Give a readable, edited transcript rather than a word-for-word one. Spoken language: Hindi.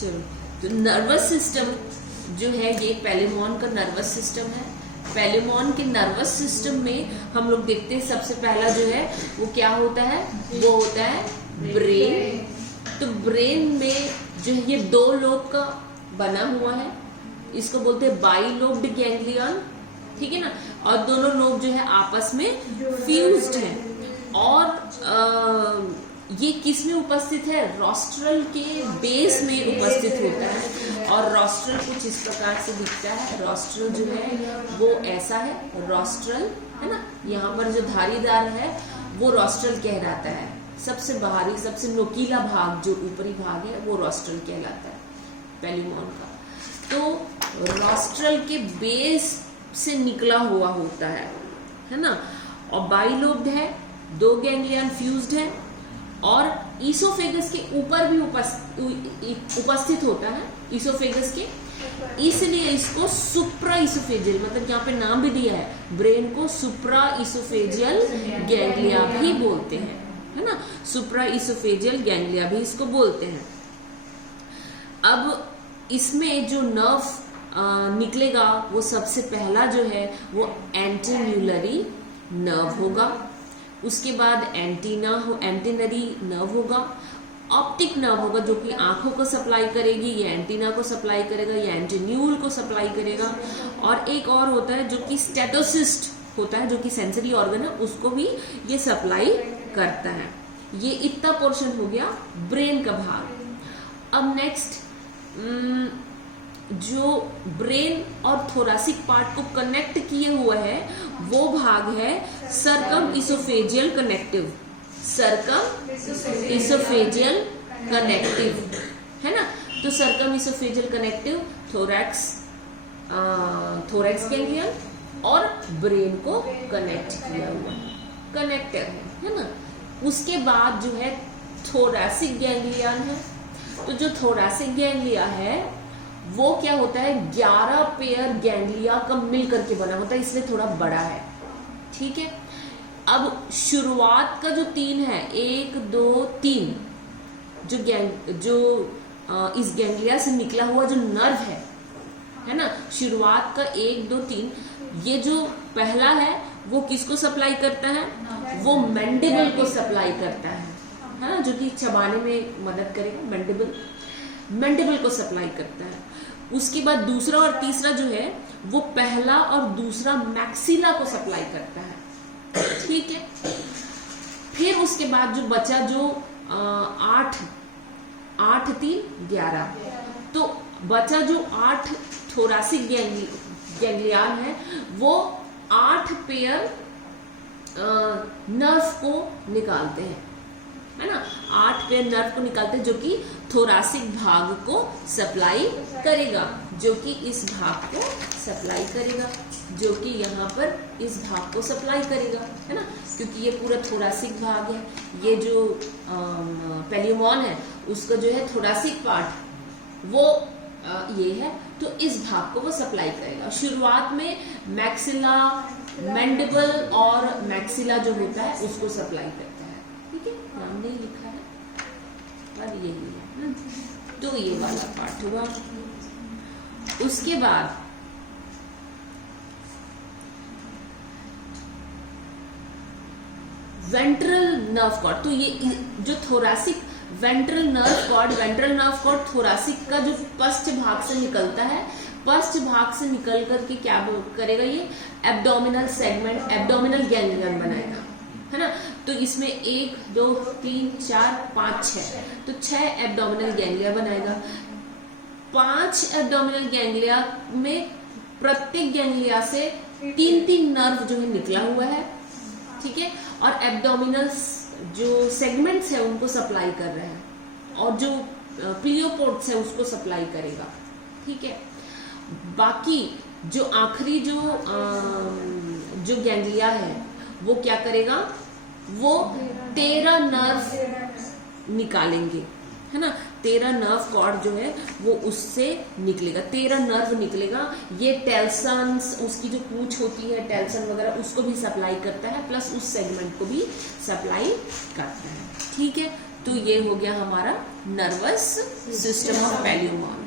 चलो, तो नर्वस सिस्टम जो है ये पेलिमॉन का नर्वस सिस्टम है। पेलिमॉन के नर्वस सिस्टम में हम लोग देखते हैं सबसे पहला जो है वो क्या होता है, वो होता है ब्रेन। तो ब्रेन में जो है ये 2 लोब का बना हुआ है, इसको बोलते हैं बाइलोब्ड गैंग्लियन, ठीक है ना। और दोनों लोब जो है आपस में फ्यूज्ड है। और ये किस में उपस्थित है, रॉस्ट्रल के बेस में उपस्थित होता है। और रॉस्ट्रल कुछ इस प्रकार से दिखता है। रॉस्ट्रल जो है वो ऐसा है, रॉस्ट्रल है ना, यहाँ पर जो धारीदार है वो रॉस्ट्रल कहलाता है। सबसे बाहरी सबसे नोकीला भाग जो ऊपरी भाग है वो रॉस्ट्रल कहलाता है पेलिमॉन का। तो रॉस्ट्रल के बेस से निकला हुआ होता है ना। और बाइलोब्ड है, 2 गैंग्लियन फ्यूज्ड है और ईसोफेगस के ऊपर भी उपस्थित होता है, ईसोफेगस के। इसलिए इसको सुप्रा ईसोफेजियल, मतलब यहाँ पे नाम भी दिया है, ब्रेन को सुप्रा ईसोफेजियल गैंग्लिया भी बोलते हैं, है ना। सुप्रा ईसोफेजियल गैंग्लिया भी इसको बोलते हैं। अब इसमें जो नर्व निकलेगा वो सबसे पहला जो है वो एंटीन्यूलरी नर्व होगा। उसके बाद एंटीनरी नर्व होगा। ऑप्टिक नर्व होगा जो कि आंखों को सप्लाई करेगी, ये एंटीना को सप्लाई करेगा, ये एंटीन्यूल को सप्लाई करेगा। और एक और होता है जो कि स्टेटोसिस्ट होता है, जो कि सेंसरी ऑर्गन है, उसको भी ये सप्लाई करता है। ये इतना पोर्शन हो गया ब्रेन का भाग। अब नेक्स्ट जो ब्रेन और थोरासिक पार्ट को कनेक्ट किए हुए है वो भाग है circum oesophageal connective. Circum oesophageal connective, है ना। तो circum oesophageal connective thorax ganglion और ब्रेन को कनेक्ट किया हुआ कनेक्टर है ना। उसके बाद जो है थोरैसिक गैंग्लियन है। तो जो थोरैसिक गैंग्लिया है वो क्या होता है, 11 पेयर गैंग्लिया का मिल करके बना होता है, इसलिए थोड़ा बड़ा है, ठीक है। अब शुरुआत का जो 3 है, 1 2 3, जो इस गैंग्लिया से निकला हुआ जो नर्व है ना, शुरुआत का 1 2 3, ये जो पहला है वो किसको सप्लाई करता है, वो मैंडिबल को सप्लाई करता है ना, जो कि चबाने में मदद करेगा। मैंडिबल को सप्लाई करता है। उसके बाद दूसरा और तीसरा जो है वो पहला और दूसरा मैक्सिला को सप्लाई करता है, ठीक है। फिर उसके बाद जो बचा जो 8 3 11, तो बचा जो 8 थोरैसिक गैंग्लियन है वो 8 पेयर नर्व को निकालते हैं, है ना। 8 पेयर नर्व को निकालते हैं जो कि थोरासिक भाग को सप्लाई करेगा, जो कि इस भाग को सप्लाई करेगा, जो कि यहाँ पर इस भाग को सप्लाई करेगा, है ना। क्योंकि ये पूरा थोरासिक भाग है। ये जो पेलिमॉन है उसका जो है थोरासिक पार्ट वो ये है, तो इस भाग को वो सप्लाई करेगा। शुरुआत में मैक्सिला, मैंडिबल और मैक्सिला जो होता है उसको सप्लाई करता है, ठीक है। नाम नहीं लिखा है पर यही है। तो ये वाला पार्ट हुआ। उसके बाद वेंट्रल नर्व कॉर्ड। तो ये जो thoracic ventral nerve cord thoracic का जो पश्च भाग से निकलता है, पश्च भाग से निकल करके क्या करेगा, ये एब्डोमिनल सेगमेंट, एब्डोमिनल गैंग्लियन बनाएगा, है ना। तो इसमें 1 2 3 4 5 6, तो 6 एब्डोमिनल गैंग्लिया बनाएगा। 5 एब्डोमिनल गैंग्लिया में प्रत्येक गैंग्लिया से 3 नर्व जो है निकला हुआ है, ठीक है। और एब्डोमिनल जो सेगमेंट्स है उनको सप्लाई कर रहे हैं, और जो प्लियोपोड्स है उसको सप्लाई करेगा, ठीक है। बाकी जो आखिरी जो गैंग्लिया है वो क्या करेगा, वो 13 नर्व निकालेंगे, है ना। 13 नर्व कॉर्ड जो है वो उससे निकलेगा, 13 नर्व निकलेगा। ये टेल्सन्स, उसकी जो पूंछ होती है टेल्सन वगैरह, उसको भी सप्लाई करता है, प्लस उस सेगमेंट को भी सप्लाई करता है, ठीक है। तो ये हो गया हमारा नर्वस सिस्टम ऑफ पैल्यूमॉन।